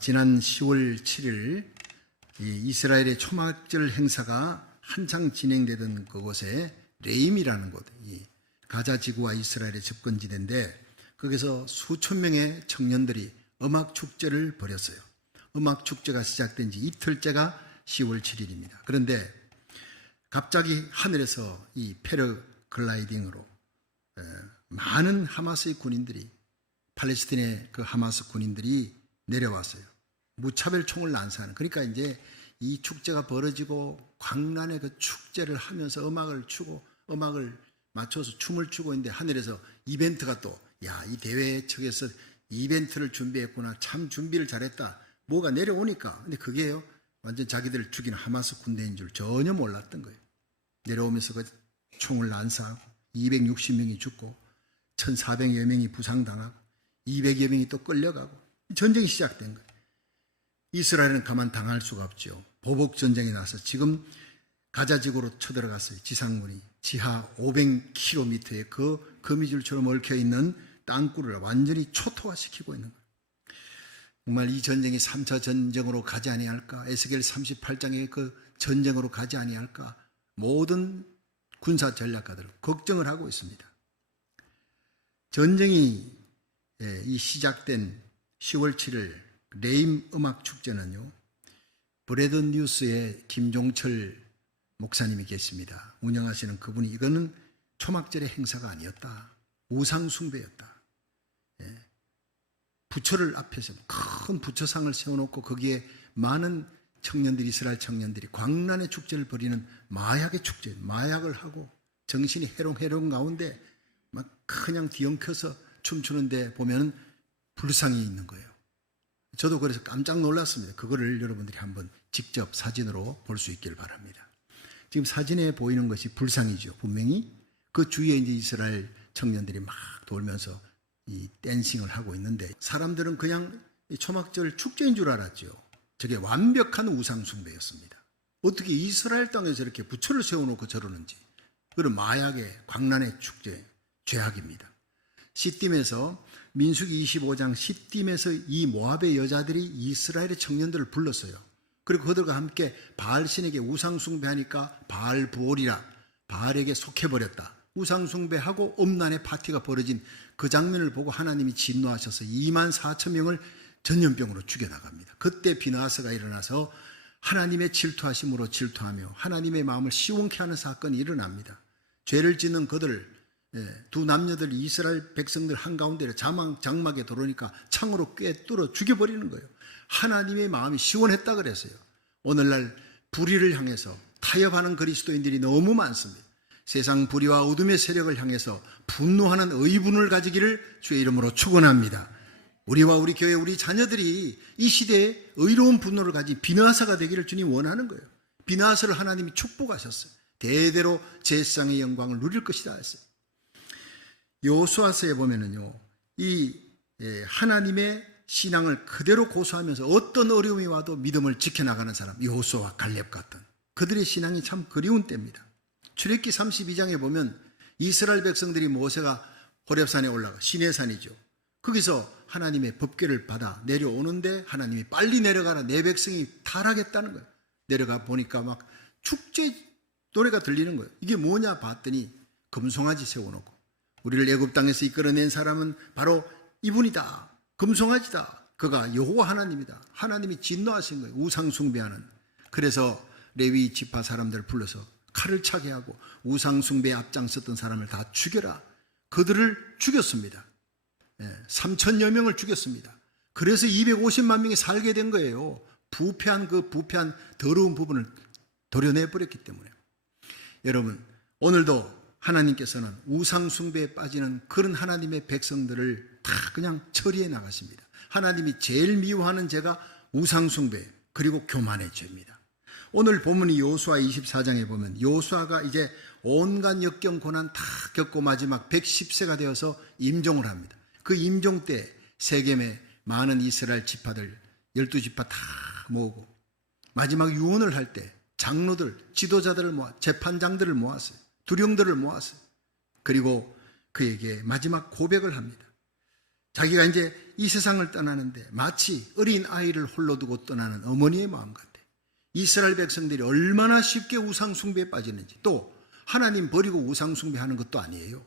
지난 10월 7일 이스라엘의 초막절 행사가 한창 진행되던 그곳에 레임이라는 곳, 가자 지구와 이스라엘의 접근지대인데 거기서 수천 명의 청년들이 음악 축제를 벌였어요. 음악 축제가 시작된 지 이틀째가 10월 7일입니다. 그런데 갑자기 하늘에서 이 패러글라이딩으로 많은 하마스의 군인들이, 팔레스틴의 그 하마스 군인들이 내려왔어요. 무차별 총을 난사하는. 그러니까 이제 이 축제가 벌어지고 광란의 그 축제를 하면서 음악을 추고 음악을 맞춰서 춤을 추고 있는데 하늘에서 이벤트가 또, 이 대회 측에서 이벤트를 준비했구나. 참 준비를 잘했다. 뭐가 내려오니까. 근데 그게요, 완전 자기들을 죽인 하마스 군대인 줄 전혀 몰랐던 거예요. 내려오면서 그 총을 난사하고 260명이 죽고 1,400여 명이 부상당하고 200여 명이 또 끌려가고 전쟁이 시작된 거예요. 이스라엘은 가만 당할 수가 없죠. 보복 전쟁이 나서 지금 가자지구로 쳐들어갔어요. 지상군이 지하 500km의 그 거미줄처럼 얽혀있는 땅굴을 완전히 초토화시키고 있는 거예요. 정말 이 전쟁이 3차 전쟁으로 가지 아니할까? 에스겔 38장의 그 전쟁으로 가지 아니할까? 모든 군사 전략가들은 걱정을 하고 있습니다. 전쟁이 시작된 10월 7일 레임 음악 축제는요, 브레드 뉴스의 김종철 목사님이 계십니다. 운영하시는 그분이 이거는 초막절의 행사가 아니었다. 우상숭배였다. 부처를 앞에서 큰 부처상을 세워놓고 거기에 많은 청년들이, 이스라엘 청년들이 광란의 축제를 벌이는 마약의 축제, 마약을 하고 정신이 해롱해롱 가운데 막 그냥 뒤엉켜서 춤추는데 보면 불상이 있는 거예요. 저도 그래서 깜짝 놀랐습니다. 그거를 여러분들이 한번 직접 사진으로 볼 수 있길 바랍니다. 지금 사진에 보이는 것이 불상이죠. 분명히 그 주위에 이제 이스라엘 청년들이 막 돌면서 이 댄싱을 하고 있는데 사람들은 그냥 이 초막절 축제인 줄 알았죠. 저게 완벽한 우상숭배였습니다. 어떻게 이스라엘 땅에서 이렇게 부처를 세워놓고 저러는지. 그런 마약의 광란의 축제, 죄악입니다. 시딤에서 민수기 25장 시딤에서 이 모압의 여자들이 이스라엘의 청년들을 불렀어요. 그리고 그들과 함께 바알신에게 우상숭배하니까 바알부올이라 바알에게 속해버렸다. 우상숭배하고 음란의 파티가 벌어진 그 장면을 보고 하나님이 진노하셔서 24,000명을 전염병으로 죽여나갑니다. 그때 비느하스가 일어나서 하나님의 질투하심으로 질투하며 하나님의 마음을 시원케 하는 사건이 일어납니다. 죄를 짓는 그들, 두 남녀들, 이스라엘 백성들 한가운데 장막에 들어오니까 창으로 꿰뚫어 죽여버리는 거예요. 하나님의 마음이 시원했다 그랬어요. 오늘날 불의를 향해서 타협하는 그리스도인들이 너무 많습니다. 세상 불의와 어둠의 세력을 향해서 분노하는 의분을 가지기를 주의 이름으로 축원합니다. 우리와 우리 교회, 우리 자녀들이 이 시대에 의로운 분노를 가진 비느하사가 되기를 주님 원하는 거예요. 비느하사를 하나님이 축복하셨어요. 대대로 제사장의 영광을 누릴 것이다 했어요. 여호수아서에 보면은요, 이 하나님의 신앙을 그대로 고수하면서 어떤 어려움이 와도 믿음을 지켜나가는 사람, 여호수아와 갈렙 같은 그들의 신앙이 참 그리운 때입니다. 출애굽기 32장에 보면 이스라엘 백성들이 모세가 호렙산에 올라가, 시내산이죠. 거기서 하나님의 법궤를 받아 내려오는데 하나님이 빨리 내려가라, 내 백성이 타락했다는 거예요. 내려가 보니까 막 축제 노래가 들리는 거예요. 이게 뭐냐 봤더니 금송아지 세워놓고 우리를 애굽 땅에서 이끌어낸 사람은 바로 이분이다. 금송아지다. 그가 여호와 하나님이다. 하나님이 진노하신 거예요. 우상숭배하는. 그래서 레위 지파 사람들을 불러서 칼을 차게 하고 우상숭배에 앞장섰던 사람을 다 죽여라. 그들을 죽였습니다. 3,000여 명을 죽였습니다. 그래서 250만 명이 살게 된 거예요. 부패한 더러운 부분을 도려내버렸기 때문에. 여러분, 오늘도 하나님께서는 우상숭배에 빠지는 그런 하나님의 백성들을 다 그냥 처리해 나가십니다. 하나님이 제일 미워하는 죄가 우상숭배 그리고 교만의 죄입니다. 오늘 본문이 여호수아 24장에 보면 여호수아가 이제 온갖 역경 고난 다 겪고 마지막 110세가 되어서 임종을 합니다. 그 임종 때 세겜의 많은 이스라엘 지파들 12지파 다 모으고 마지막 유언을 할 때 장로들, 지도자들을 모아 재판장들을 모았어요. 두령들을 모았어요. 그리고 그에게 마지막 고백을 합니다. 자기가 이제 이 세상을 떠나는데 마치 어린 아이를 홀로 두고 떠나는 어머니의 마음 같아. 이스라엘 백성들이 얼마나 쉽게 우상숭배에 빠지는지, 또 하나님 버리고 우상숭배하는 것도 아니에요.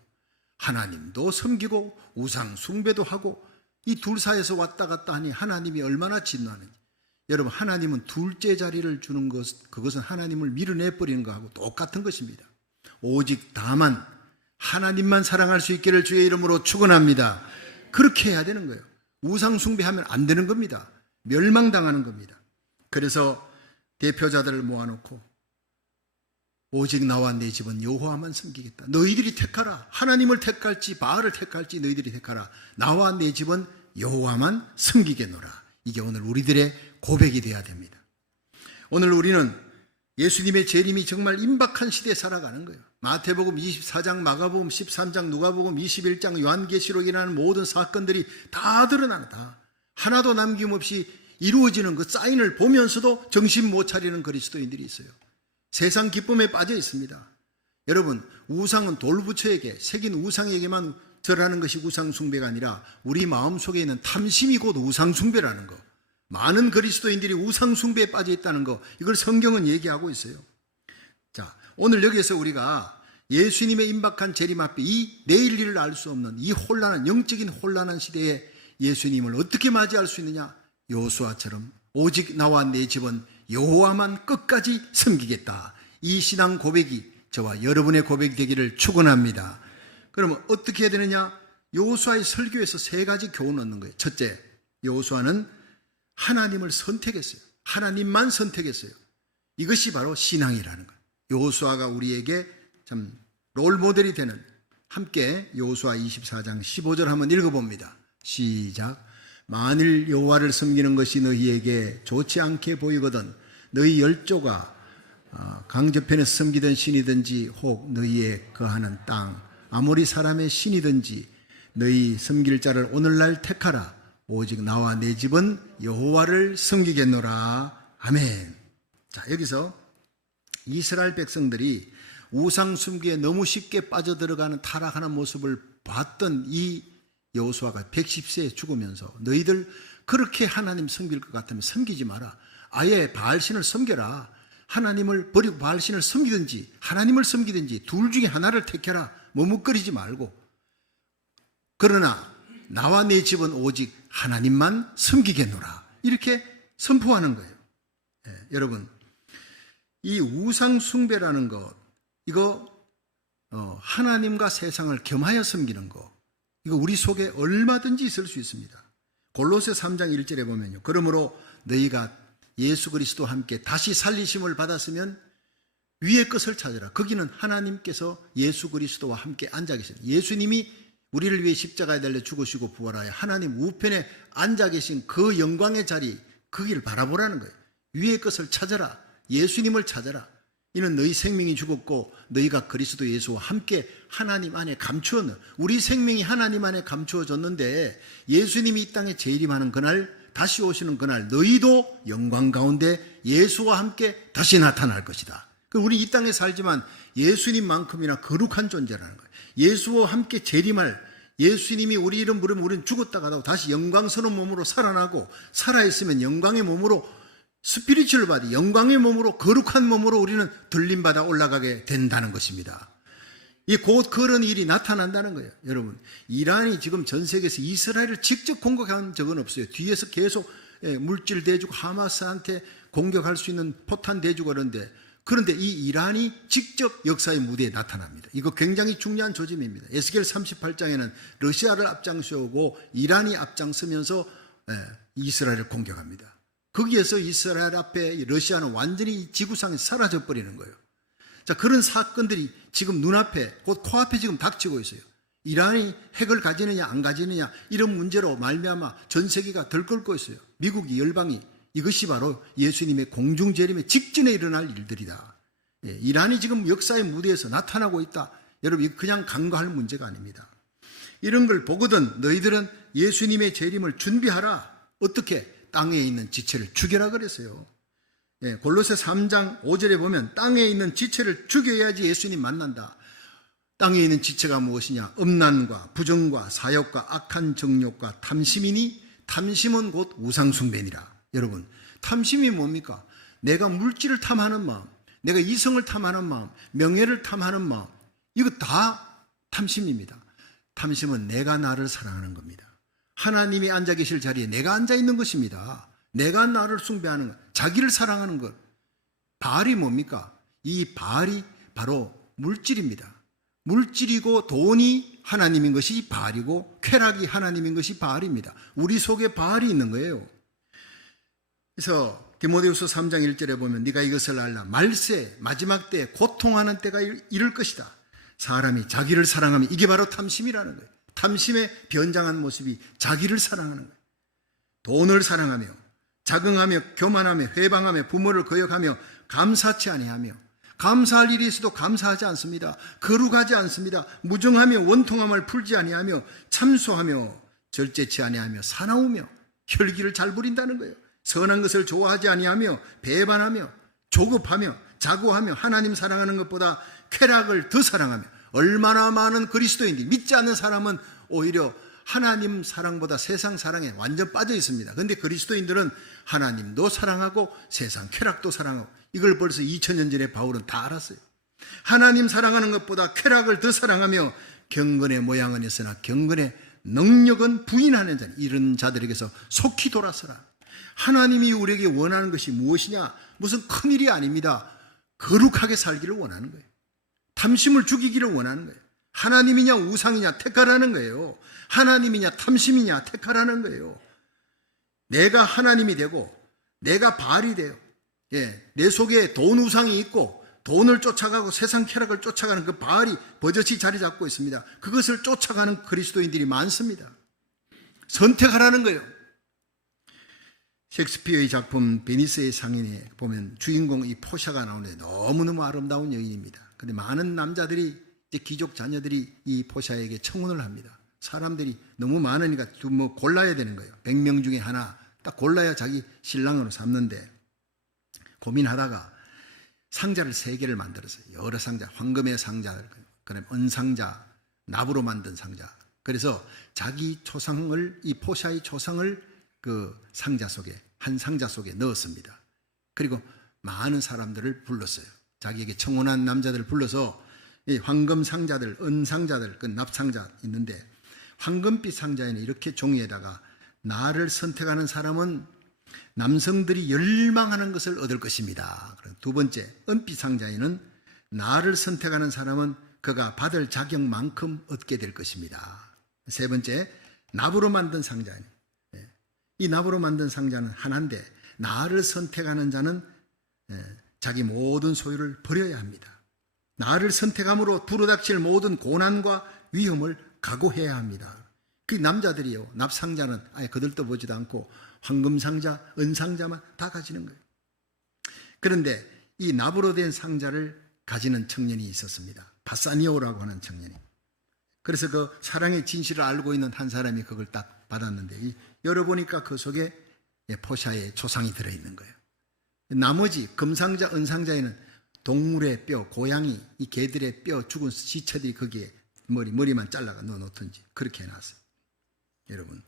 하나님도 섬기고 우상숭배도 하고 이 둘 사이에서 왔다 갔다 하니 하나님이 얼마나 진노하는지. 여러분, 하나님은 둘째 자리를 주는 것, 그것은 하나님을 밀어내버리는 것하고 똑같은 것입니다. 오직 다만 하나님만 사랑할 수 있기를 주의 이름으로 축원합니다. 그렇게 해야 되는 거예요. 우상숭배하면 안 되는 겁니다. 멸망당하는 겁니다. 그래서 대표자들을 모아놓고 오직 나와 내 집은 여호와만 섬기겠다. 너희들이 택하라. 하나님을 택할지 바알을 택할지 너희들이 택하라. 나와 내 집은 여호와만 섬기겠노라. 이게 오늘 우리들의 고백이 돼야 됩니다. 오늘 우리는 예수님의 재림이 정말 임박한 시대에 살아가는 거예요. 마태복음 24장, 마가복음 13장, 누가복음 21장, 요한계시록이라는 모든 사건들이 다 드러난다. 하나도 남김없이 이루어지는 그 사인을 보면서도 정신 못 차리는 그리스도인들이 있어요. 세상 기쁨에 빠져 있습니다. 여러분, 우상은 돌부처에게 새긴 우상에게만 절하는 것이 우상숭배가 아니라 우리 마음속에 있는 탐심이 곧 우상숭배라는 거. 많은 그리스도인들이 우상숭배에 빠져 있다는 거, 이걸 성경은 얘기하고 있어요. 자, 오늘 여기에서 우리가 예수님의 임박한 재림 앞에 이 내일 일을 알 수 없는 이 혼란한, 영적인 혼란한 시대에 예수님을 어떻게 맞이할 수 있느냐? 여호수아처럼 오직 나와 내 집은 여호와만 끝까지 섬기겠다. 이 신앙 고백이 저와 여러분의 고백이 되기를 축원합니다. 그러면 어떻게 해야 되느냐? 여호수아의 설교에서 세 가지 교훈을 얻는 거예요. 첫째, 여호수아는 하나님을 선택했어요. 하나님만 선택했어요. 이것이 바로 신앙이라는 거예요. 여호수아가 우리에게 참 롤모델이 되는, 함께 여호수아 24장 15절 한번 읽어봅니다. 시작. 만일 여호와를 섬기는 것이 너희에게 좋지 않게 보이거든 너희 열조가 강저편에서 섬기던 신이든지 혹 너희의 거하는 땅 아모리 사람의 신이든지 너희 섬길 자를 오늘날 택하라. 오직 나와 내 집은 여호와를 섬기겠노라. 아멘. 자, 여기서 이스라엘 백성들이 우상 숭배에 너무 쉽게 빠져들어가는 타락하는 모습을 봤던 이 여호수아가 110세에 죽으면서 너희들 그렇게 하나님 섬길 것 같으면 섬기지 마라. 아예 바알신을 섬겨라. 하나님을 버리고 바알신을 섬기든지 하나님을 섬기든지 둘 중에 하나를 택해라. 머뭇거리지 말고. 그러나 나와 내 집은 오직 하나님만 섬기겠노라. 이렇게 선포하는 거예요. 여러분, 이 우상 숭배라는 것, 이거 하나님과 세상을 겸하여 섬기는 것, 이거 우리 속에 얼마든지 있을 수 있습니다. 골로새 3장 1절에 보면요. 그러므로 너희가 예수 그리스도와 함께 다시 살리심을 받았으면 위의 것을 찾으라. 거기는 하나님께서 예수 그리스도와 함께 앉아 계신, 예수님이 우리를 위해 십자가에 달려 죽으시고 부활하여 하나님 우편에 앉아 계신 그 영광의 자리, 거기를 바라보라는 거예요. 위의 것을 찾아라. 예수님을 찾아라. 이는 너희 생명이 죽었고 너희가 그리스도 예수와 함께 하나님 안에 감추었는, 우리 생명이 하나님 안에 감추어졌는데 예수님이 이 땅에 재림하는 그날, 다시 오시는 그날 너희도 영광 가운데 예수와 함께 다시 나타날 것이다. 우리 이 땅에 살지만 예수님만큼이나 거룩한 존재라는 거예요. 예수와 함께 재림할, 예수님이 우리 이름 부르면 우리는 죽었다가도 다시 영광스러운 몸으로 살아나고, 살아있으면 영광의 몸으로 스피리추얼 바디, 영광의 몸으로, 거룩한 몸으로 우리는 들림받아 올라가게 된다는 것입니다. 이 곧 그런 일이 나타난다는 거예요. 여러분, 이란이 지금 전 세계에서 이스라엘을 직접 공격한 적은 없어요. 뒤에서 계속 물질 대주고 하마스한테 공격할 수 있는 포탄 대주고 그런데 이 이란이 직접 역사의 무대에 나타납니다. 이거 굉장히 중요한 조짐입니다. 에스겔 38장에는 러시아를 앞장세우고 이란이 앞장서면서 이스라엘을 공격합니다. 거기에서 이스라엘 앞에 러시아는 완전히 지구상에서 사라져 버리는 거예요. 자, 그런 사건들이 지금 눈앞에, 곧 코앞에 지금 닥치고 있어요. 이란이 핵을 가지느냐 안 가지느냐, 이런 문제로 말미암아 전 세계가 들끓고 있어요. 미국이, 열방이. 이것이 바로 예수님의 공중재림의 직전에 일어날 일들이다. 이란이 지금 역사의 무대에서 나타나고 있다. 여러분, 이거 그냥 간과할 문제가 아닙니다. 이런 걸 보거든 너희들은 예수님의 재림을 준비하라. 어떻게? 땅에 있는 지체를 죽여라 그랬어요. 골로새 3장 5절에 보면 땅에 있는 지체를 죽여야지 예수님 만난다. 땅에 있는 지체가 무엇이냐? 음란과 부정과 사욕과 악한 정욕과 탐심이니 탐심은 곧 우상숭배니라. 여러분, 탐심이 뭡니까? 내가 물질을 탐하는 마음, 내가 이성을 탐하는 마음, 명예를 탐하는 마음, 이거 다 탐심입니다. 탐심은 내가 나를 사랑하는 겁니다. 하나님이 앉아 계실 자리에 내가 앉아 있는 것입니다. 내가 나를 숭배하는 것, 자기를 사랑하는 것. 바알이 뭡니까? 이 바알이 바로 물질입니다. 물질이고 돈이 하나님인 것이 바알이고 쾌락이 하나님인 것이 바알입니다. 우리 속에 바알이 있는 거예요. 그래서 디모데후서 3장 1절에 보면 네가 이것을 알라. 말세 마지막 때에 고통하는 때가 이를 것이다. 사람이 자기를 사랑하면 이게 바로 탐심이라는 거예요. 탐심의 변장한 모습이 자기를 사랑하는 거예요. 돈을 사랑하며 자긍하며 교만하며 회방하며 부모를 거역하며 감사치 아니하며, 감사할 일이 있어도 감사하지 않습니다. 거룩하지 않습니다. 무정하며 원통함을 풀지 아니하며 참소하며 절제치 아니하며 사나우며 혈기를 잘 부린다는 거예요. 선한 것을 좋아하지 아니하며 배반하며 조급하며 자고하며 하나님 사랑하는 것보다 쾌락을 더 사랑하며. 얼마나 많은 그리스도인들이, 믿지 않는 사람은 오히려 하나님 사랑보다 세상 사랑에 완전 빠져 있습니다. 그런데 그리스도인들은 하나님도 사랑하고 세상 쾌락도 사랑하고, 이걸 벌써 2000년 전에 바울은 다 알았어요. 하나님 사랑하는 것보다 쾌락을 더 사랑하며 경건의 모양은 있으나 경건의 능력은 부인하는 자니 이런 자들에게서 속히 돌아서라. 하나님이 우리에게 원하는 것이 무엇이냐? 무슨 큰일이 아닙니다. 거룩하게 살기를 원하는 거예요. 탐심을 죽이기를 원하는 거예요. 하나님이냐 우상이냐 택하라는 거예요. 하나님이냐 탐심이냐 택하라는 거예요. 내가 하나님이 되고 내가 바알이 돼요. 내 속에 돈 우상이 있고 돈을 쫓아가고 세상 쾌락을 쫓아가는 그 바알이 버젓이 자리 잡고 있습니다. 그것을 쫓아가는 그리스도인들이 많습니다. 선택하라는 거예요. 셰익스피어의 작품 베니스의 상인에 보면 주인공 이 포샤가 나오는데 너무너무 아름다운 여인입니다. 그런데 많은 남자들이, 이제 귀족 자녀들이 이 포샤에게 청혼을 합니다. 사람들이 너무 많으니까 뭐 골라야 되는 거예요. 100명 중에 하나 딱 골라야 자기 신랑으로 삼는데, 고민하다가 상자를 3개를 만들었어요. 여러 상자, 황금의 상자, 그다음에 은상자, 납으로 만든 상자. 그래서 자기 초상을, 이 포샤의 초상을 그 상자 속에, 한 상자 속에 넣었습니다. 그리고 많은 사람들을 불렀어요. 자기에게 청혼한 남자들을 불러서 이 황금 상자들, 은 상자들, 그 납상자 있는데, 황금빛 상자에는 이렇게 종이에다가 나를 선택하는 사람은 남성들이 열망하는 것을 얻을 것입니다. 두 번째, 은빛 상자에는 나를 선택하는 사람은 그가 받을 자격만큼 얻게 될 것입니다. 세 번째, 납으로 만든 상자에는, 이 납으로 만든 상자는 하나인데 나를 선택하는 자는 자기 모든 소유를 버려야 합니다. 나를 선택함으로 불어닥칠 모든 고난과 위험을 각오해야 합니다. 그 남자들이요, 납상자는 아예 거들떠 보지도 않고 황금상자, 은상자만 다 가지는 거예요. 그런데 이 납으로 된 상자를 가지는 청년이 있었습니다. 바사니오라고 하는 청년이. 그래서 그 사랑의 진실을 알고 있는 한 사람이 그걸 딱 받았는데, 열어보니까 그 속에 포샤의 초상이 들어있는 거예요. 나머지 금상자, 은상자에는 동물의 뼈, 고양이, 이 개들의 뼈, 죽은 시체들이 거기에 머리만 잘라가 넣어놓든지 그렇게 해놨어요. 여러분,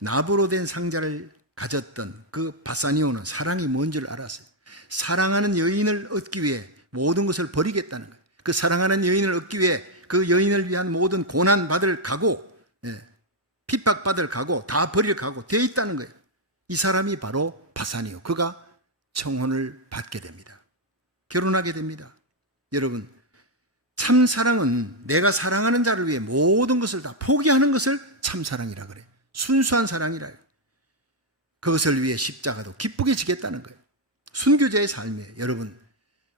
납으로 된 상자를 가졌던 그 바사니오는 사랑이 뭔 줄 알았어요. 사랑하는 여인을 얻기 위해 모든 것을 버리겠다는 거예요. 그 사랑하는 여인을 얻기 위해 그 여인을 위한 모든 고난 받을 각오, 핍박받을 각오, 다 버릴 각오 되어 있다는 거예요. 이 사람이 바로 바사니오. 그가 청혼을 받게 됩니다. 결혼하게 됩니다. 여러분, 참 사랑은 내가 사랑하는 자를 위해 모든 것을 다 포기하는 것을 참 사랑이라 그래요. 순수한 사랑이라 해요. 그것을 위해 십자가도 기쁘게 지겠다는 거예요. 순교자의 삶이에요. 여러분,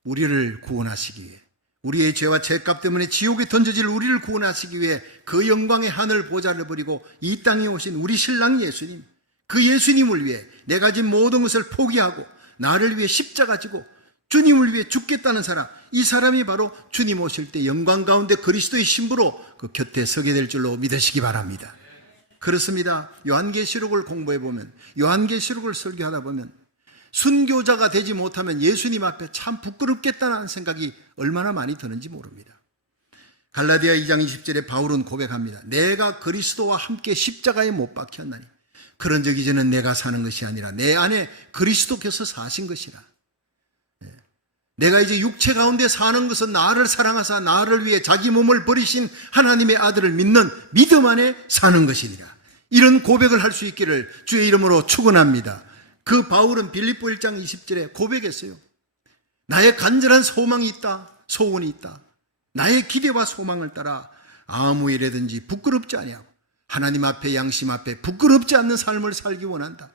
우리를 구원하시기 위해, 우리의 죄와 죄값 때문에 지옥에 던져질 우리를 구원하시기 위해 그 영광의 하늘 보좌를 버리고 이 땅에 오신 우리 신랑 예수님, 그 예수님을 위해 내가 진 모든 것을 포기하고 나를 위해 십자가 지고 주님을 위해 죽겠다는 사람, 이 사람이 바로 주님 오실 때 영광 가운데 그리스도의 신부로 그 곁에 서게 될 줄로 믿으시기 바랍니다. 그렇습니다. 요한계시록을 공부해 보면, 요한계시록을 설교하다 보면 순교자가 되지 못하면 예수님 앞에 참 부끄럽겠다는 생각이 얼마나 많이 드는지 모릅니다. 갈라디아 2장 20절에 바울은 고백합니다. 내가 그리스도와 함께 십자가에 못 박혔나니 그런 적 이제는 내가 사는 것이 아니라 내 안에 그리스도께서 사신 것이라. 내가 이제 육체 가운데 사는 것은 나를 사랑하사 나를 위해 자기 몸을 버리신 하나님의 아들을 믿는 믿음 안에 사는 것이니라. 이런 고백을 할 수 있기를 주의 이름으로 축원합니다. 그 바울은 빌립보 1장 20절에 고백했어요. 나의 간절한 소망이 있다. 소원이 있다. 나의 기대와 소망을 따라 아무 일에든지 부끄럽지 아니하고 하나님 앞에 양심 앞에 부끄럽지 않는 삶을 살기 원한다.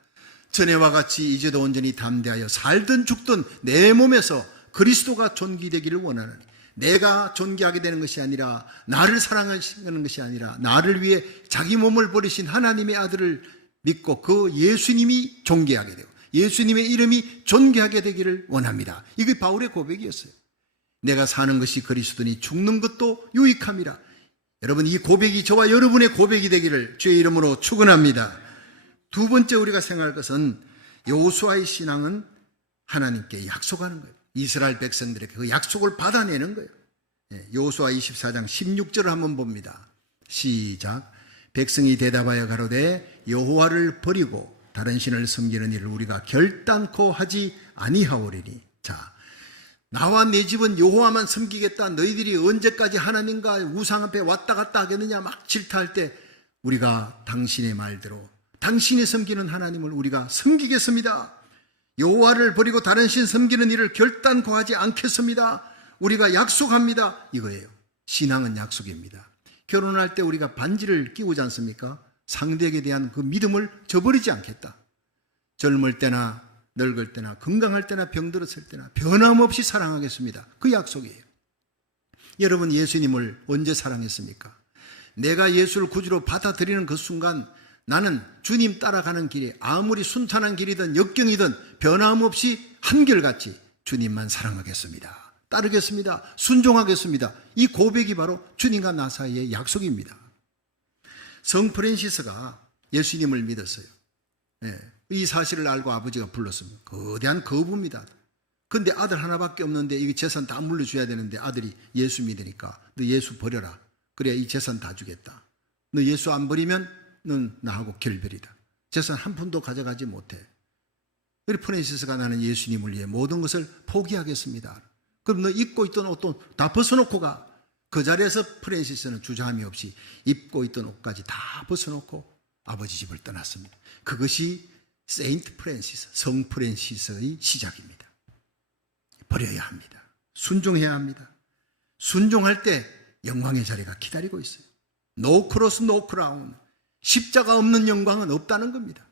전에와 같이 이제도 온전히 담대하여 살든 죽든 내 몸에서 그리스도가 존귀되기를 원하는, 내가 존귀하게 되는 것이 아니라 나를 사랑하시는 것이 아니라 나를 위해 자기 몸을 버리신 하나님의 아들을 믿고 그 예수님이 존귀하게 되고 예수님의 이름이 존귀하게 되기를 원합니다. 이게 바울의 고백이었어요. 내가 사는 것이 그리스도니 죽는 것도 유익함이라. 여러분, 이 고백이 저와 여러분의 고백이 되기를 주의 이름으로 축원합니다. 두 번째 우리가 생각할 것은 여호수아의 신앙은 하나님께 약속하는 거예요. 이스라엘 백성들에게 그 약속을 받아내는 거예요. 여호수아 24장 16절을 한번 봅니다. 시작. 백성이 대답하여 가로되 여호와를 버리고 다른 신을 섬기는 일을 우리가 결단코 하지 아니하오리니. 자, 나와 내 집은 여호와만 섬기겠다. 너희들이 언제까지 하나님과 우상 앞에 왔다 갔다 하겠느냐 막 질타할 때 우리가 당신의 말대로 당신이 섬기는 하나님을 우리가 섬기겠습니다. 여호와를 버리고 다른 신 섬기는 일을 결단코 하지 않겠습니다. 우리가 약속합니다. 이거예요. 신앙은 약속입니다. 결혼할 때 우리가 반지를 끼우지 않습니까? 상대에게 대한 그 믿음을 저버리지 않겠다. 젊을 때나 늙을 때나 건강할 때나 병들었을 때나 변함없이 사랑하겠습니다. 그 약속이에요. 여러분, 예수님을 언제 사랑했습니까? 내가 예수를 구주로 받아들이는 그 순간 나는 주님 따라가는 길이 아무리 순탄한 길이든 역경이든 변함없이 한결같이 주님만 사랑하겠습니다. 따르겠습니다. 순종하겠습니다. 이 고백이 바로 주님과 나 사이의 약속입니다. 성 프란시스가 예수님을 믿었어요. 이 사실을 알고 아버지가 불렀습니다. 거대한 거부입니다. 근데 아들 하나밖에 없는데 이 재산 다 물려줘야 되는데 아들이 예수 믿으니까 너 예수 버려라. 그래야 이 재산 다 주겠다. 너 예수 안 버리면 넌 나하고 결별이다. 재산 한 푼도 가져가지 못해. 그리고 프란시스가 나는 예수님을 위해 모든 것을 포기하겠습니다. 그럼 너 입고 있던 옷도 다 벗어놓고 가. 그 자리에서 프란시스는 주저함이 없이 입고 있던 옷까지 다 벗어놓고 아버지 집을 떠났습니다. 그것이 세인트 프란시스, 성 프란시스의 시작입니다. 버려야 합니다. 순종해야 합니다. 순종할 때 영광의 자리가 기다리고 있어요. No cross, no crown. 십자가 없는 영광은 없다는 겁니다.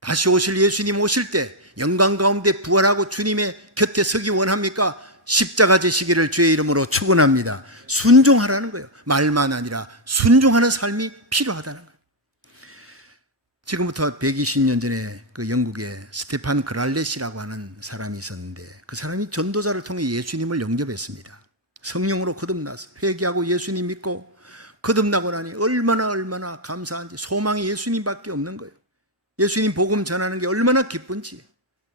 다시 오실 예수님 오실 때 영광 가운데 부활하고 주님의 곁에 서기 원합니까? 십자가 지시기를 주의 이름으로 축원합니다. 순종하라는 거예요. 말만 아니라 순종하는 삶이 필요하다는 거예요. 지금부터 120년 전에 그 영국에 스테판 그랄렛이라고 하는 사람이 있었는데 그 사람이 전도자를 통해 예수님을 영접했습니다. 성령으로 거듭나서 회개하고 예수님 믿고 거듭나고 나니 얼마나 감사한지, 소망이 예수님밖에 없는 거예요. 예수님 복음 전하는 게 얼마나 기쁜지.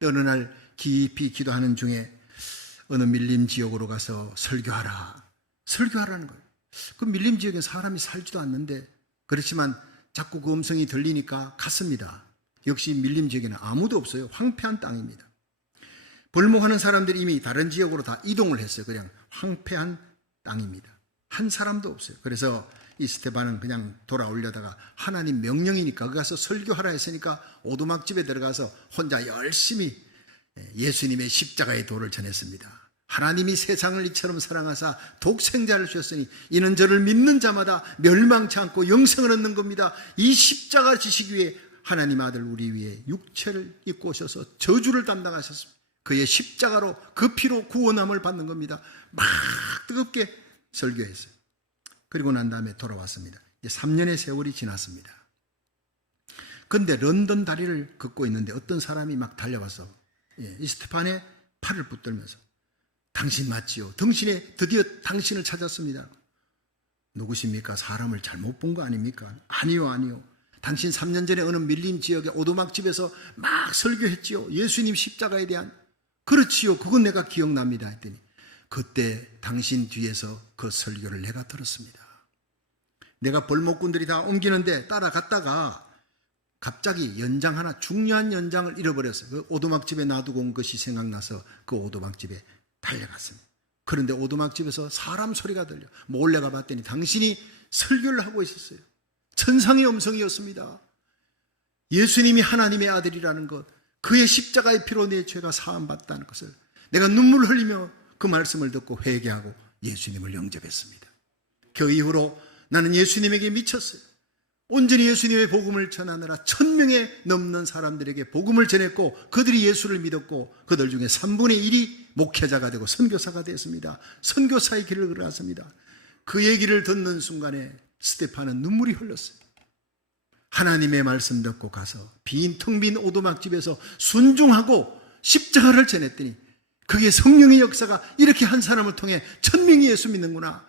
어느 날 깊이 기도하는 중에 어느 밀림 지역으로 가서 설교하라는 거예요. 그 밀림 지역에 사람이 살지도 않는데 그렇지만 자꾸 그 음성이 들리니까 갔습니다. 역시 밀림 지역에는 아무도 없어요. 황폐한 땅입니다. 벌목하는 사람들이 이미 다른 지역으로 다 이동을 했어요. 그냥 황폐한 땅입니다. 한 사람도 없어요. 그래서 이 스테반은 그냥 돌아오려다가 하나님 명령이니까 거기 가서 설교하라 했으니까 오두막집에 들어가서 혼자 열심히 예수님의 십자가의 도를 전했습니다. 하나님이 세상을 이처럼 사랑하사 독생자를 주셨으니 이는 저를 믿는 자마다 멸망치 않고 영생을 얻는 겁니다. 이 십자가 지시기 위해 하나님 아들 우리 위해 육체를 입고 오셔서 저주를 담당하셨습니다. 그의 십자가로 그 피로 구원함을 받는 겁니다. 막 뜨겁게 설교했어요. 그리고 난 다음에 돌아왔습니다. 이제 3년의 세월이 지났습니다. 그런데 런던 다리를 걷고 있는데 어떤 사람이 막 달려와서 이 스테판의 팔을 붙들면서 당신 맞지요? 드디어 당신을 찾았습니다. 누구십니까? 사람을 잘못 본 거 아닙니까? 아니요. 당신 3년 전에 어느 밀림 지역의 오두막집에서 막 설교했지요. 예수님 십자가에 대한. 그렇지요. 그건 내가 기억납니다. 했더니 그때 당신 뒤에서 그 설교를 내가 들었습니다. 내가 벌목꾼들이 다 옮기는데 따라갔다가 갑자기 연장 하나, 중요한 연장을 잃어버렸어요. 그 오두막집에 놔두고 온 것이 생각나서 그 오두막집에 달려갔습니다. 그런데 오두막집에서 사람 소리가 들려 몰래 가봤더니 당신이 설교를 하고 있었어요. 천상의 음성이었습니다. 예수님이 하나님의 아들이라는 것, 그의 십자가의 피로 내 죄가 사함받다는 것을 내가 눈물을 흘리며 그 말씀을 듣고 회개하고 예수님을 영접했습니다. 그 이후로 나는 예수님에게 미쳤어요. 온전히 예수님의 복음을 전하느라 1000명에 넘는 사람들에게 복음을 전했고 그들이 예수를 믿었고 그들 중에 3분의 1이 목회자가 되고 선교사가 되었습니다. 선교사의 길을 걸어갔습니다. 그 얘기를 듣는 순간에 스데판은 눈물이 흘렀어요. 하나님의 말씀 듣고 가서 텅 빈 오두막집에서 순종하고 십자가를 전했더니 그게 성령의 역사가 이렇게 한 사람을 통해 1000명이 예수 믿는구나.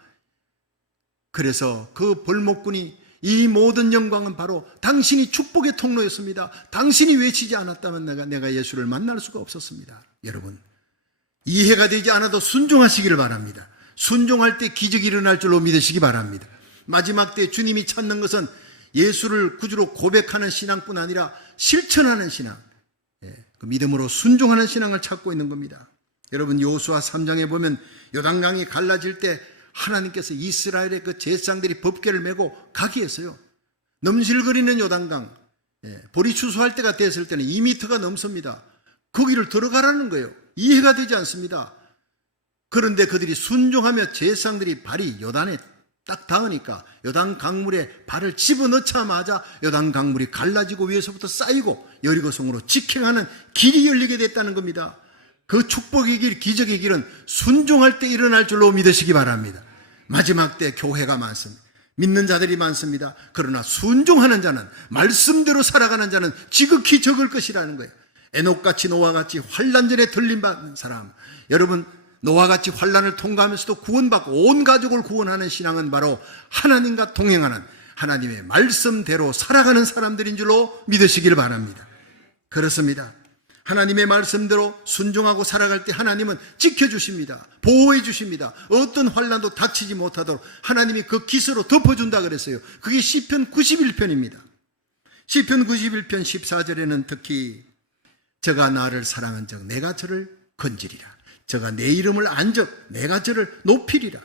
그래서 그 벌목꾼이 이 모든 영광은 바로 당신이 축복의 통로였습니다. 당신이 외치지 않았다면 내가 예수를 만날 수가 없었습니다. 여러분, 이해가 되지 않아도 순종하시기를 바랍니다. 순종할 때 기적이 일어날 줄로 믿으시기 바랍니다. 마지막 때 주님이 찾는 것은 예수를 구주로 고백하는 신앙뿐 아니라 실천하는 신앙, 그 믿음으로 순종하는 신앙을 찾고 있는 겁니다. 여러분, 여호수아 3장에 보면 요단강이 갈라질 때 하나님께서 이스라엘의 그 제사장들이 법궤를 메고 가게 했어요. 넘실거리는 요단강, 보리 추수할 때가 됐을 때는 2m가 넘습니다. 거기를 들어가라는 거예요. 이해가 되지 않습니다. 그런데 그들이 순종하며 제사장들이 발이 요단에 딱 닿으니까 요단 강물에 발을 집어넣자마자 요단 강물이 갈라지고 위에서부터 쌓이고 여리고성으로 직행하는 길이 열리게 됐다는 겁니다. 그 축복의 길, 기적의 길은 순종할 때 일어날 줄로 믿으시기 바랍니다. 마지막 때 교회가 많습니다. 믿는 자들이 많습니다. 그러나 순종하는 자는, 말씀대로 살아가는 자는 지극히 적을 것이라는 거예요. 에녹같이 노아같이 환난전에 들림받는 사람, 여러분, 노아같이 환난을 통과하면서도 구원받고 온 가족을 구원하는 신앙은 바로 하나님과 동행하는, 하나님의 말씀대로 살아가는 사람들인 줄로 믿으시기를 바랍니다. 그렇습니다. 하나님의 말씀대로 순종하고 살아갈 때 하나님은 지켜주십니다. 보호해 주십니다. 어떤 환난도 닥치지 못하도록 하나님이 그 기스로 덮어준다 그랬어요. 그게 시편 91편입니다. 시편 91편 14절에는 특히 저가 나를 사랑한 적 내가 저를 건지리라. 저가 내 이름을 안 적 내가 저를 높이리라.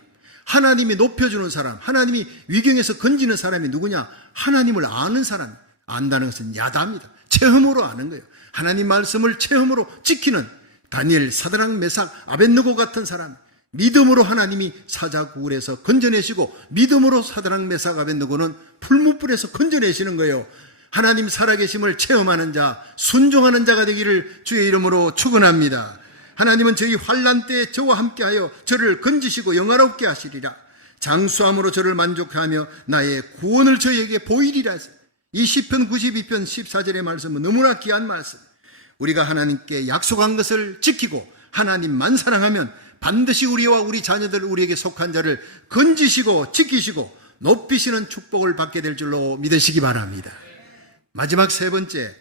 하나님이 높여주는 사람, 하나님이 위경에서 건지는 사람이 누구냐? 하나님을 아는 사람. 안다는 것은 야다입니다. 체험으로 아는 거예요. 하나님 말씀을 체험으로 지키는 다니엘, 사드락, 메삭, 아벳느고 같은 사람, 믿음으로 하나님이 사자굴에서 건져내시고 믿음으로 사드락, 메삭, 아벳느고는 풀무불에서 건져내시는 거예요. 하나님 살아계심을 체험하는 자, 순종하는 자가 되기를 주의 이름으로 축원합니다. 하나님은 저희 환난 때에 저와 함께하여 저를 건지시고 영화롭게 하시리라. 장수함으로 저를 만족하며 나의 구원을 저희에게 보이리라. 이 시편 92편 14절의 말씀은 너무나 귀한 말씀. 우리가 하나님께 약속한 것을 지키고 하나님만 사랑하면 반드시 우리와 우리 자녀들, 우리에게 속한 자를 건지시고 지키시고 높이시는 축복을 받게 될 줄로 믿으시기 바랍니다. 마지막 세 번째,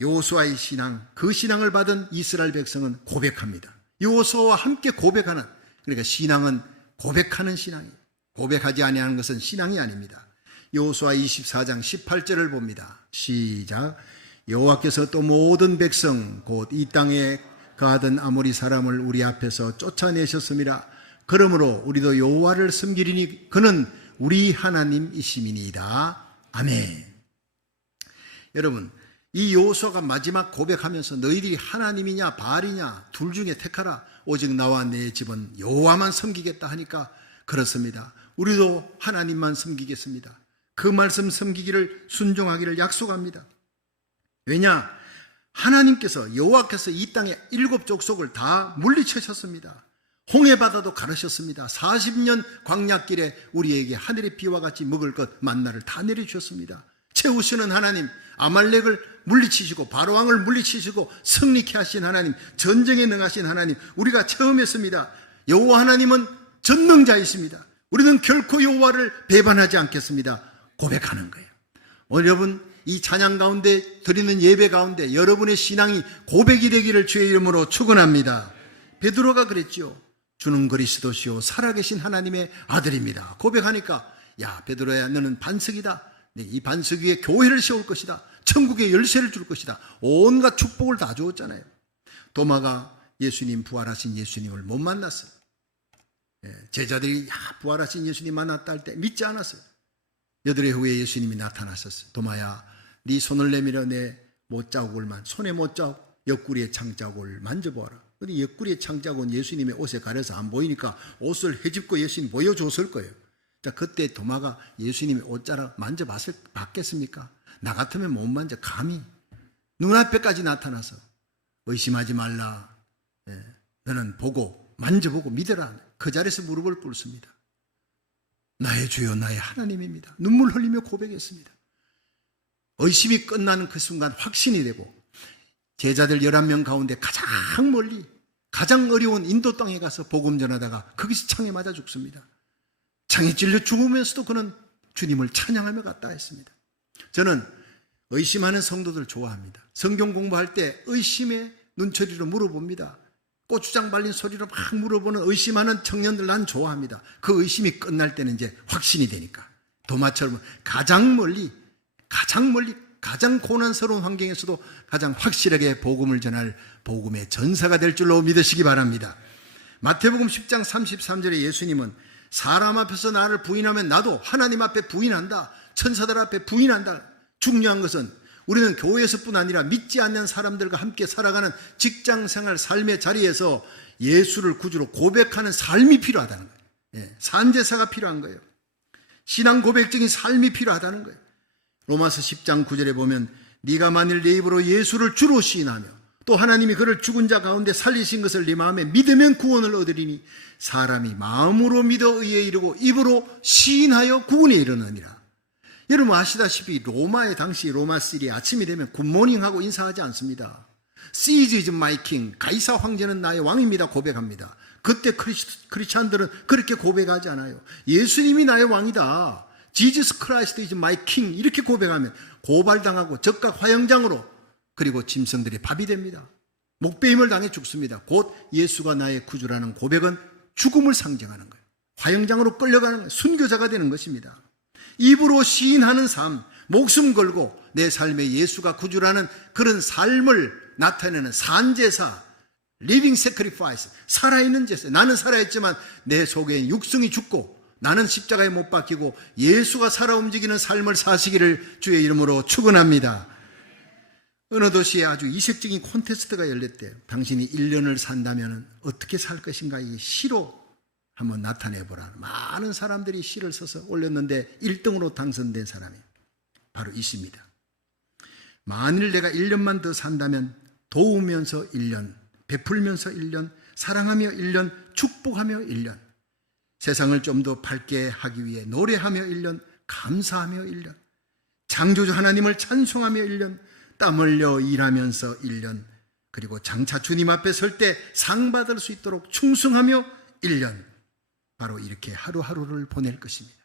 여호수아의 신앙, 그 신앙을 받은 이스라엘 백성은 고백합니다. 여호수아와 함께 고백하는, 그러니까 신앙은 고백하는 신앙이에요. 고백하지 아니하는 것은 신앙이 아닙니다. 여호수아 24장 18절을 봅니다. 시작. 여호와께서 또 모든 백성 곧 이 땅에 거하던 아모리 사람을 우리 앞에서 쫓아내셨음이라. 그러므로 우리도 여호와를 섬기리니 그는 우리 하나님이심이니이다. 아멘. 여러분, 이 여호수아가 마지막 고백하면서 너희들이 하나님이냐 바알이냐 둘 중에 택하라. 오직 나와 내 집은 여호와만 섬기겠다 하니까 그렇습니다. 우리도 하나님만 섬기겠습니다. 그 말씀 섬기기를, 순종하기를 약속합니다. 왜냐? 하나님께서, 여호와께서 이 땅의 7 족속을 다 물리치셨습니다. 홍해바다도 가르셨습니다. 40년 광야길에 우리에게 하늘의 비와 같이 먹을 것 만나를 다 내려주셨습니다. 채우시는 하나님, 아말렉을 물리치시고 바로왕을 물리치시고 승리케 하신 하나님, 전쟁에 능하신 하나님, 우리가 체험했습니다. 여호와 하나님은 전능자이십니다. 우리는 결코 여호와를 배반하지 않겠습니다. 고백하는 거예요. 오늘 여러분, 이 찬양 가운데 드리는 예배 가운데 여러분의 신앙이 고백이 되기를 주의 이름으로 축원합니다. 베드로가 그랬죠. 주는 그리스도시요 살아계신 하나님의 아들입니다. 고백하니까 야 베드로야 너는 반석이다. 이 반석 위에 교회를 세울 것이다. 천국의 열쇠를 줄 것이다. 온갖 축복을 다 주었잖아요. 도마가 예수님 부활하신 예수님을 못 만났어요. 제자들이 부활하신 예수님 만났다 할 때 믿지 않았어요. 8일 후에 예수님이 나타나셨어요. 도마야 네 손을 내밀어 내 못자국을만 손에 못자국 옆구리의 창자국을 만져보아라. 근데 옆구리의 창자국은 예수님의 옷에 가려서 안 보이니까 옷을 헤집고 예수님 보여줬을 거예요. 자, 그때 도마가 예수님의 옷자락 만져봤겠습니까? 나 같으면 못 만져. 감히 눈앞에까지 나타나서 의심하지 말라. 너는 보고 만져보고 믿어라. 그 자리에서 무릎을 꿇습니다. 나의 주여 나의 하나님입니다. 눈물 흘리며 고백했습니다. 의심이 끝나는 그 순간 확신이 되고 제자들 11명 가운데 가장 멀리 가장 어려운 인도 땅에 가서 복음 전하다가 거기서 창에 맞아 죽습니다. 창에 찔려 죽으면서도 그는 주님을 찬양하며 갔다 했습니다. 저는 의심하는 성도들 좋아합니다. 성경 공부할 때 의심의 눈초리로 물어봅니다. 고추장 발린 소리로 막 물어보는 의심하는 청년들 난 좋아합니다. 그 의심이 끝날 때는 이제 확신이 되니까. 도마처럼 가장 멀리 가장 고난스러운 환경에서도 가장 확실하게 복음을 전할 복음의 전사가 될 줄로 믿으시기 바랍니다. 마태복음 10장 33절에 예수님은 사람 앞에서 나를 부인하면 나도 하나님 앞에 부인한다. 천사들 앞에 부인한다. 중요한 것은 우리는 교회에서뿐 아니라 믿지 않는 사람들과 함께 살아가는 직장생활 삶의 자리에서 예수를 구주로 고백하는 삶이 필요하다는 거예요. 산제사가 필요한 거예요. 신앙 고백적인 삶이 필요하다는 거예요. 로마서 10장 9절에 보면 네가 만일 네 입으로 예수를 주로 시인하며 또 하나님이 그를 죽은 자 가운데 살리신 것을 네 마음에 믿으면 구원을 얻으리니 사람이 마음으로 믿어 의에 이르고 입으로 시인하여 구원에 이르느니라. 여러분 아시다시피 로마의 당시 로마시리 아침이 되면 굿모닝하고 인사하지 않습니다. Caesar is my king. 가이사 황제는 나의 왕입니다. 고백합니다. 그때 크리스찬들은 그렇게 고백하지 않아요. 예수님이 나의 왕이다. Jesus Christ is my king. 이렇게 고백하면 고발당하고 적각 화형장으로 그리고 짐승들이 밥이 됩니다. 목베임을 당해 죽습니다. 곧 예수가 나의 구주라는 고백은 죽음을 상징하는 거예요. 화형장으로 끌려가는 거예요. 순교자가 되는 것입니다. 입으로 시인하는 삶, 목숨 걸고 내 삶에 예수가 구주라는 그런 삶을 나타내는 산제사, living sacrifice, 살아있는 제사. 나는 살아있지만 내 속에 육성이 죽고 나는 십자가에 못 박히고 예수가 살아 움직이는 삶을 사시기를 주의 이름으로 축원합니다. 어느 도시에 아주 이색적인 콘테스트가 열렸대요. 당신이 1년을 산다면 어떻게 살 것인가 이 시로 한번 나타내보라. 많은 사람들이 시를 써서 올렸는데 1등으로 당선된 사람이 바로 이 시입니다. 만일 내가 1년만 더 산다면 도우면서 1년, 베풀면서 1년, 사랑하며 1년, 축복하며 1년, 세상을 좀 더 밝게 하기 위해 노래하며 1년, 감사하며 1년, 창조주 하나님을 찬송하며 1년, 땀 흘려 일하면서 1년, 그리고 장차 주님 앞에 설 때 상 받을 수 있도록 충성하며 1년, 바로 이렇게 하루하루를 보낼 것입니다.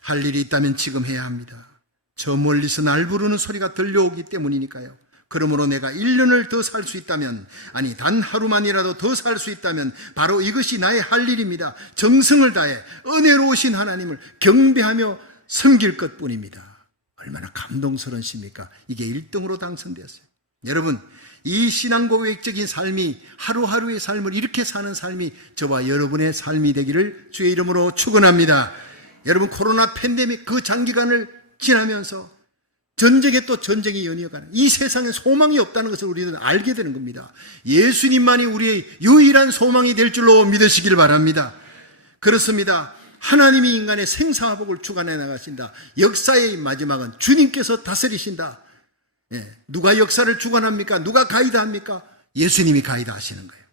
할 일이 있다면 지금 해야 합니다. 저 멀리서 날 부르는 소리가 들려오기 때문이니까요. 그러므로 내가 1년을 더 살 수 있다면, 아니 단 하루만이라도 더 살 수 있다면 바로 이것이 나의 할 일입니다. 정성을 다해 은혜로우신 하나님을 경배하며 섬길 것뿐입니다. 얼마나 감동스러운 시입니까? 이게 1등으로 당선되었어요. 여러분, 이 신앙고백적인 삶이, 하루하루의 삶을 이렇게 사는 삶이 저와 여러분의 삶이 되기를 주의 이름으로 축원합니다. 여러분, 코로나 팬데믹 그 장기간을 지나면서 전쟁에 또 전쟁이 연이어가는 이 세상에 소망이 없다는 것을 우리는 알게 되는 겁니다. 예수님만이 우리의 유일한 소망이 될 줄로 믿으시길 바랍니다. 그렇습니다. 하나님이 인간의 생사화복을 주관해 나가신다. 역사의 마지막은 주님께서 다스리신다. 누가 역사를 주관합니까? 누가 가이드합니까? 예수님이 가이드하시는 거예요.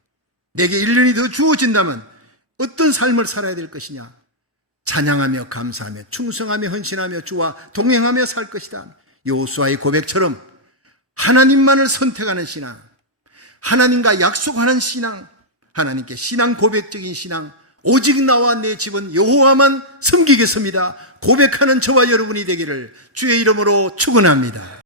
내게 1년이 더 주어진다면 어떤 삶을 살아야 될 것이냐? 찬양하며 감사하며 충성하며 헌신하며 주와 동행하며 살 것이다. 여호수아의 고백처럼 하나님만을 선택하는 신앙, 하나님과 약속하는 신앙, 하나님께 신앙 고백적인 신앙, 오직 나와 내 집은 여호와만 섬기겠습니다. 고백하는 저와 여러분이 되기를 주의 이름으로 축원합니다.